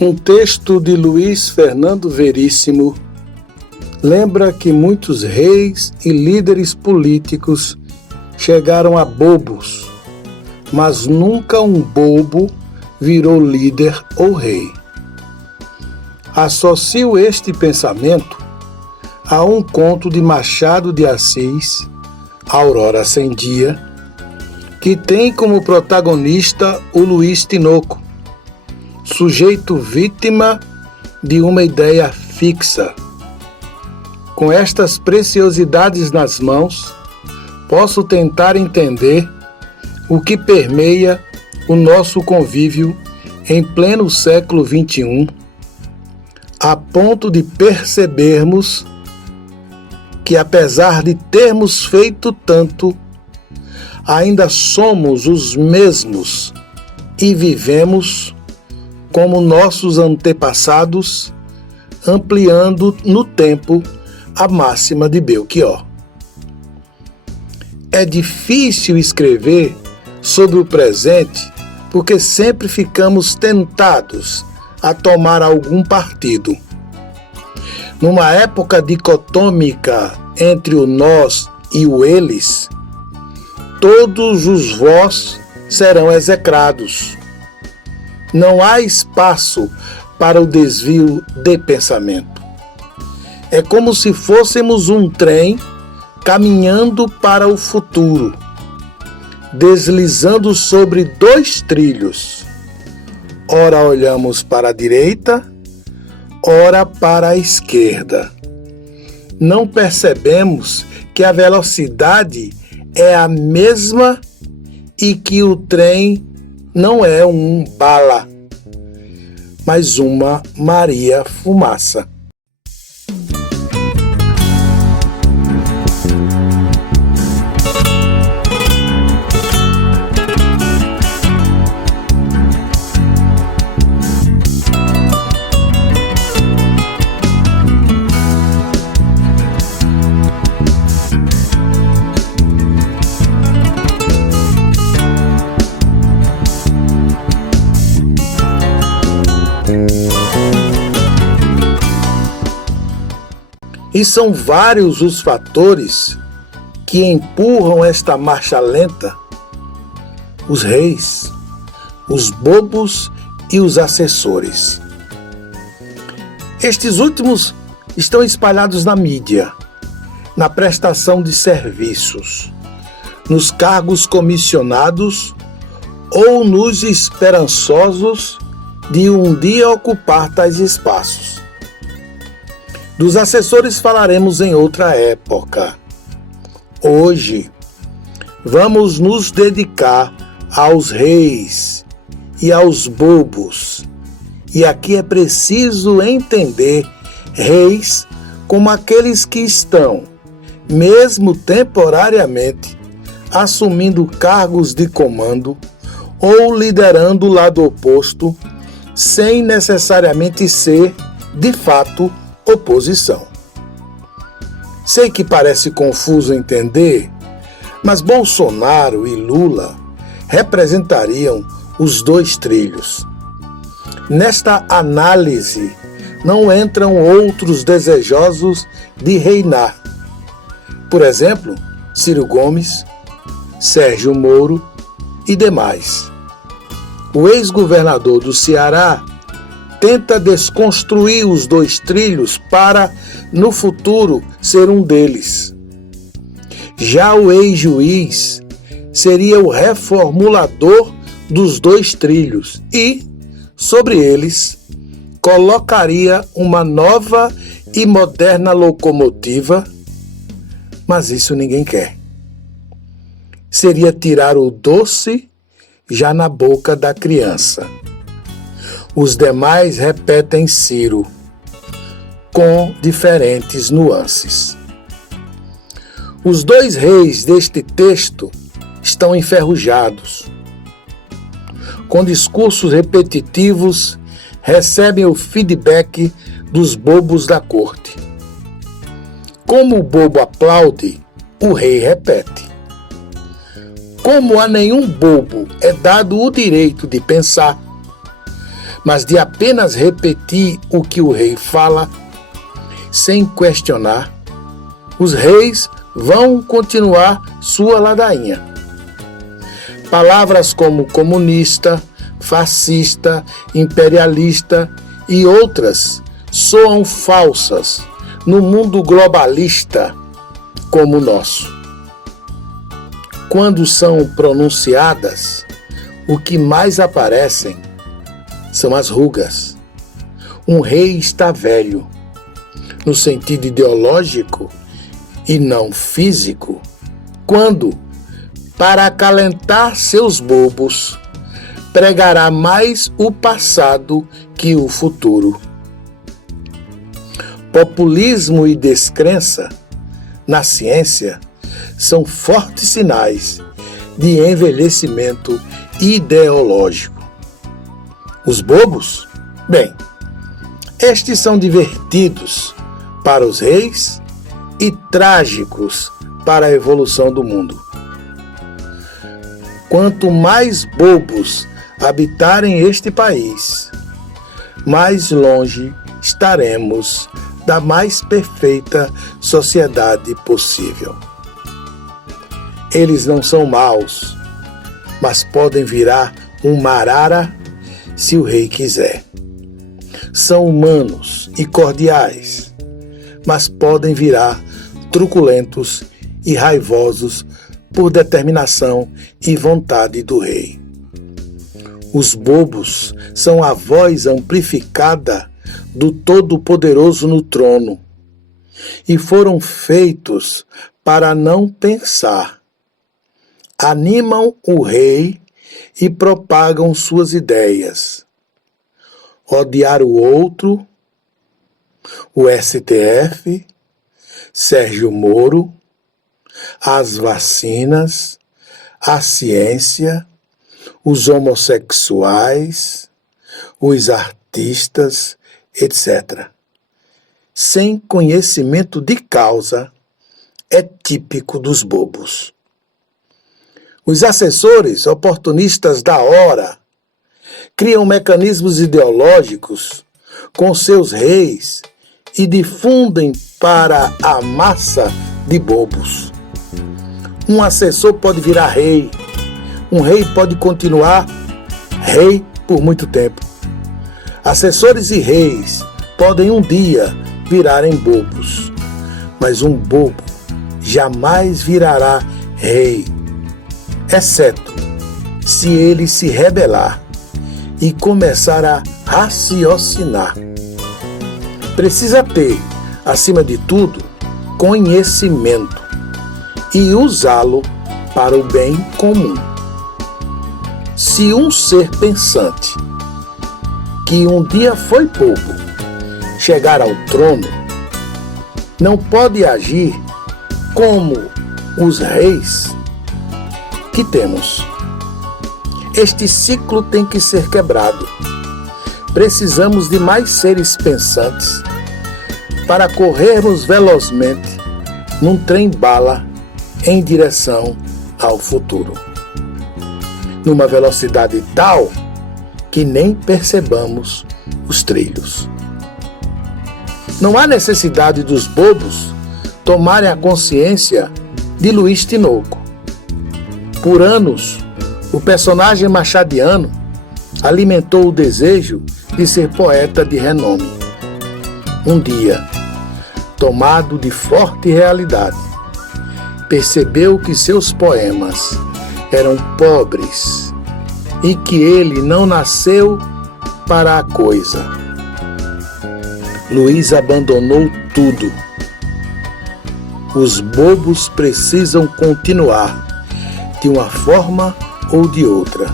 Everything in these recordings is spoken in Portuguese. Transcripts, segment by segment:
Um texto de Luiz Fernando Veríssimo lembra que muitos reis e líderes políticos chegaram a bobos, mas nunca um bobo virou líder ou rei. Associo este pensamento a um conto de Machado de Assis, Aurora Sem Dia, que tem como protagonista o Luiz Tinoco, sujeito vítima de uma ideia fixa. Com estas preciosidades nas mãos, posso tentar entender o que permeia o nosso convívio em pleno século XXI, a ponto de percebermos que, apesar de termos feito tanto, ainda somos os mesmos e vivemos como nossos antepassados, ampliando no tempo a máxima de Belchior. É difícil escrever sobre o presente porque sempre ficamos tentados a tomar algum partido. Numa época dicotômica entre o nós e o eles, todos os vós serão execrados. Não há espaço para o desvio de pensamento. É como se fôssemos um trem caminhando para o futuro, deslizando sobre 2 trilhos. Ora olhamos para a direita, ora para a esquerda. Não percebemos que a velocidade é a mesma e que o trem não é um bala, mas uma Maria Fumaça. E são vários os fatores que empurram esta marcha lenta: os reis, os bobos e os assessores. Estes últimos estão espalhados na mídia, na prestação de serviços, nos cargos comissionados ou nos esperançosos de um dia ocupar tais espaços. Dos assessores falaremos em outra época. Hoje, vamos nos dedicar aos reis e aos bobos. E aqui é preciso entender reis como aqueles que estão, mesmo temporariamente, assumindo cargos de comando ou liderando o lado oposto, sem necessariamente ser, de fato, oposição. Sei que parece confuso entender, mas Bolsonaro e Lula representariam os 2 trilhos. Nesta análise, não entram outros desejosos de reinar. Por exemplo, Ciro Gomes, Sérgio Moro e demais. O ex-governador do Ceará tenta desconstruir os 2 trilhos para, no futuro, ser um deles. Já o ex-juiz seria o reformulador dos 2 trilhos e, sobre eles, colocaria uma nova e moderna locomotiva, mas isso ninguém quer. Seria tirar o doce já na boca da criança. Os demais repetem Ciro, com diferentes nuances. Os 2 reis deste texto estão enferrujados. Com discursos repetitivos, recebem o feedback dos bobos da corte. Como o bobo aplaude, o rei repete. Como a nenhum bobo é dado o direito de pensar, mas de apenas repetir o que o rei fala, sem questionar, os reis vão continuar sua ladainha. Palavras como comunista, fascista, imperialista e outras soam falsas no mundo globalista como o nosso. Quando são pronunciadas, o que mais aparecem são as rugas. Um rei está velho, no sentido ideológico e não físico, quando, para acalentar seus bobos, pregará mais o passado que o futuro. Populismo e descrença na ciência são fortes sinais de envelhecimento ideológico. Os bobos? Bem, estes são divertidos para os reis e trágicos para a evolução do mundo. Quanto mais bobos habitarem este país, mais longe estaremos da mais perfeita sociedade possível. Eles não são maus, mas podem virar um marara se o rei quiser. São humanos e cordiais, mas podem virar truculentos e raivosos por determinação e vontade do rei. Os bobos são a voz amplificada do Todo-Poderoso no trono e foram feitos para não pensar. Animam o rei e propagam suas ideias. Odiar o outro, o STF, Sérgio Moro, as vacinas, a ciência, os homossexuais, os artistas, etc. Sem conhecimento de causa, é típico dos bobos. Os assessores oportunistas da hora criam mecanismos ideológicos com seus reis e difundem para a massa de bobos. Um assessor pode virar rei, um rei pode continuar rei por muito tempo. Assessores e reis podem um dia virarem bobos, mas um bobo jamais virará rei, exceto se ele se rebelar e começar a raciocinar. Precisa ter, acima de tudo, conhecimento e usá-lo para o bem comum. Se um ser pensante, que um dia foi bobo, chegar ao trono, não pode agir como os reis que temos. Este ciclo tem que ser quebrado. Precisamos de mais seres pensantes para corrermos velozmente num trem-bala em direção ao futuro. Numa velocidade tal que nem percebamos os trilhos. Não há necessidade dos bobos tomarem a consciência de Luiz Tinoco. Por anos, o personagem machadiano alimentou o desejo de ser poeta de renome. Um dia, tomado de forte realidade, percebeu que seus poemas eram pobres e que ele não nasceu para a coisa. Luiz abandonou tudo. Os bobos precisam continuar, de uma forma ou de outra,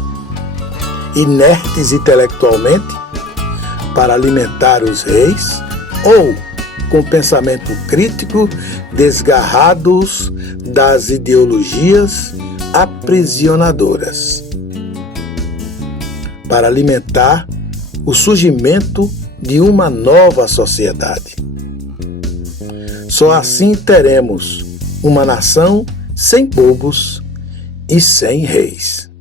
inertes intelectualmente, para alimentar os reis, ou com pensamento crítico, desgarrados das ideologias aprisionadoras, para alimentar o surgimento de uma nova sociedade. Só assim teremos uma nação sem bobos e sem reis.